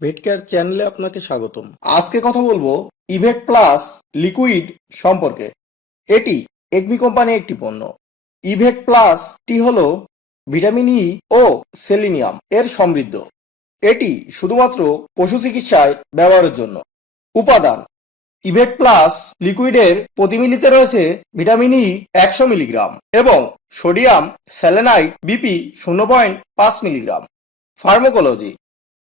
ভেটকেয়ার চ্যানেলে আপনাকে স্বাগতম। আজকে কথা বলব ইভেট প্লাস লিকুইড সম্পর্কে। এটি একমি কোম্পানি একটি পণ্য। ইভেট প্লাস টি হল ভিটামিন ই ও সেলিনিয়াম এর সমৃদ্ধ। এটি শুধুমাত্র পশু চিকিৎসায় ব্যবহারের জন্য। উপাদান। ইভেট প্লাস লিকুইডের প্রতি মিলিতে রয়েছে ভিটামিন ই একশো মিলিগ্রাম এবং সোডিয়াম স্যালেনাইট বিপি শূন্য পয়েন্ট পাঁচ মিলিগ্রাম। ফার্মোকোলজি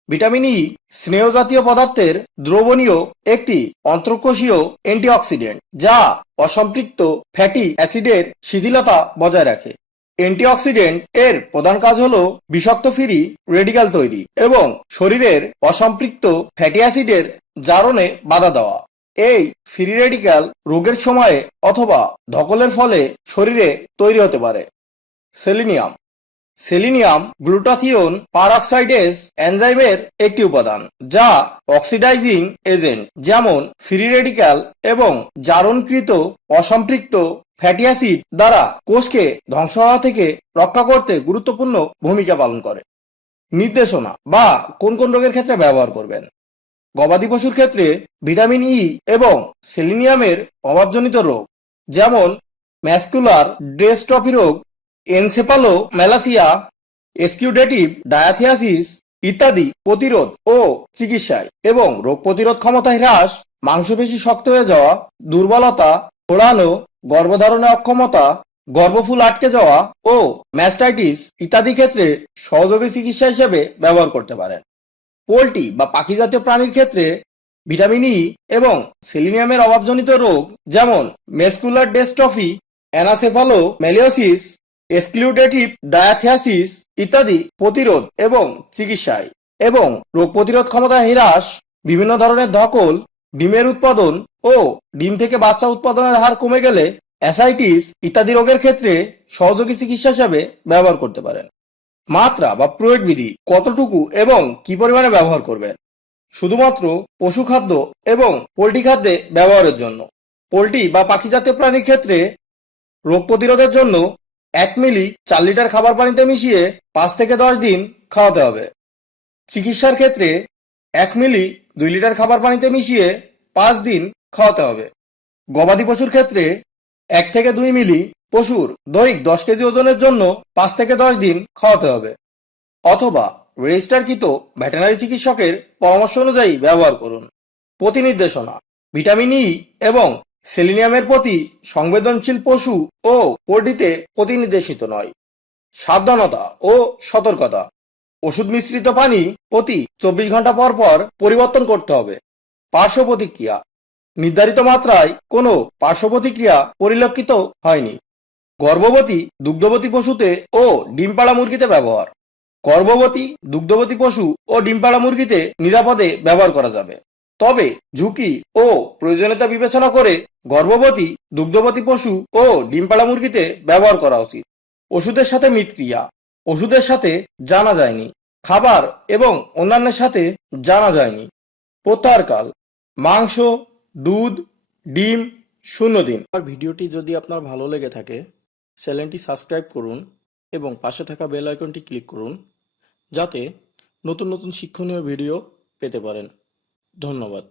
ভিটামিন ই স্নেহ জাতীয় পদার্থের দ্রবণীয় একটি অন্তর্কোষীয় অ্যান্টিঅক্সিডেন্ট, যা অসম্পৃক্ত ফ্যাটি অ্যাসিডের শিথিলতা বজায় রাখে। অ্যান্টিঅক্সিডেন্ট এর প্রধান কাজ হল বিষাক্ত ফ্রি রেডিক্যাল তৈরি এবং শরীরের অসম্পৃক্ত ফ্যাটি অ্যাসিডের জারণে বাধা দেওয়া। এই ফ্রি রেডিক্যাল রোগের সময়ে অথবা ধকলের ফলে শরীরে তৈরি হতে পারে। সেলিনিয়াম সেলিনিয়াম গ্লুটাথিওন পারঅক্সাইডেস এনজাইমের একটি উপাদান, যা অক্সিডাইজিং এজেন্ট, যেমন ফ্রি রেডিক্যাল এবং জারণকৃত অসম্পৃক্ত ফ্যাটি অ্যাসিড দ্বারা কোষকে ধ্বংস হওয়া থেকে রক্ষা করতে গুরুত্বপূর্ণ ভূমিকা পালন করে। নির্দেশনা, বা কোন কোন রোগের ক্ষেত্রে ব্যবহার করবেন। গবাদি পশুর ক্ষেত্রে ভিটামিন ই এবং সেলিনিয়ামের অভাবজনিত রোগ, যেমন ম্যাসকুলার ড্রেস্ট্রফি রোগ এনসেপালো ম্যালাসিয়া এসকিউডেটিভ, ডায়াথিয়াসিস ইত্যাদি প্রতিরোধ ও চিকিৎসায় এবং রোগ প্রতিরোধ ক্ষমতা হ্রাস, মাংসপেশি শক্ত হয়ে যাওয়া, দুর্বলতা পোড়ানো গর্ভধারণে অক্ষমতা, গর্ভফুল আটকে যাওয়া ও ম্যাস্টাইটিস ইত্যাদি ক্ষেত্রে সহযোগী চিকিৎসা হিসেবে ব্যবহার করতে পারেন। পোলট্রি বা পাখি জাতীয় প্রাণীর ক্ষেত্রে ভিটামিন ই এবং সেলিনিয়ামের অভাবজনিত রোগ যেমন মেসকুলার ডেস্ট্রফি, অ্যানাসেফালো ম্যালিওসিস এক্সক্লুডেটিভ ডায়াথিয়াসিস ইত্যাদি প্রতিরোধ এবং চিকিৎসায়। এবং রোগ প্রতিরোধ ক্ষমতা হ্রাস, বিভিন্ন ধরনের ধকল, ডিমের উৎপাদন ও ডিম থেকে বাচ্চা উৎপাদনের হার কমে গেলে অ্যাসাইটিস ইত্যাদি রোগের ক্ষেত্রে সহযোগী চিকিৎসা হিসাবে ব্যবহার করতে পারেন। মাত্রা বা প্রয়োগ বিধি কতটুকু এবং কি পরিমাণে ব্যবহার করবেন? শুধুমাত্র পশু খাদ্য এবং পোলট্রি খাদ্যে ব্যবহারের জন্য। পোলট্রি বা পাখি জাতীয় প্রাণীর ক্ষেত্রে রোগ প্রতিরোধের জন্য এক মিলি চার লিটার খাবার পানিতে মিশিয়ে পাঁচ থেকে দশ দিন খাওয়াতে হবে। চিকিৎসার ক্ষেত্রে এক মিলি দুই লিটার খাবার পানিতে মিশিয়ে পাঁচ দিন খাওয়াতে হবে। গবাদি পশুর ক্ষেত্রে এক থেকে দুই মিলি পশুর দৈহিক দশ কেজি ওজনের জন্য পাঁচ থেকে দশ দিন খাওয়াতে হবে। অথবা রেজিস্টারকৃত ভেটেনারি চিকিৎসকের পরামর্শ অনুযায়ী ব্যবহার করুন। প্রতিনির্দেশনা, ভিটামিন ই এবং সেলিনিয়ামের প্রতি সংবেদনশীল পশু ও পোল্ট্রিতে প্রতিনির্দেশিত নয়। সাবধানতা ও সতর্কতা। ওষুধ মিশ্রিত পানি প্রতি চব্বিশ ঘণ্টা পর পর পরিবর্তন করতে হবে। পার্শ্ব প্রতিক্রিয়া। নির্ধারিত মাত্রায় কোনো পার্শ্ব প্রতিক্রিয়া পরিলক্ষিত হয়নি। গর্ভবতী, দুগ্ধবতী পশুতে ও ডিম পাড়া মুরগিতে ব্যবহার। গর্ভবতী, দুগ্ধবতী পশু ও ডিম পাড়া মুরগিতে নিরাপদে ব্যবহার করা যাবে। তবে ঝুঁকি ও প্রয়োজনীয়তা বিবেচনা করে গর্ভবতী, দুগ্ধবতী পশু ও ডিম পাড়া মুরগিতে ব্যবহার করা উচিত। ওষুধের সাথে মিতক্রিয়া ওষুধের সাথে জানা যায়নি। খাবার এবং অন্যান্যের সাথে জানা যায়নি। প্রত্যাহারকাল। মাংস, দুধ, ডিম, শূন্য দিন। আর ভিডিওটি যদি আপনার ভালো লেগে থাকে, চ্যানেলটি সাবস্ক্রাইব করুন এবং পাশে থাকা বেল আইকনটি ক্লিক করুন, যাতে নতুন নতুন শিক্ষণীয় ভিডিও পেতে পারেন। ধন্যবাদ।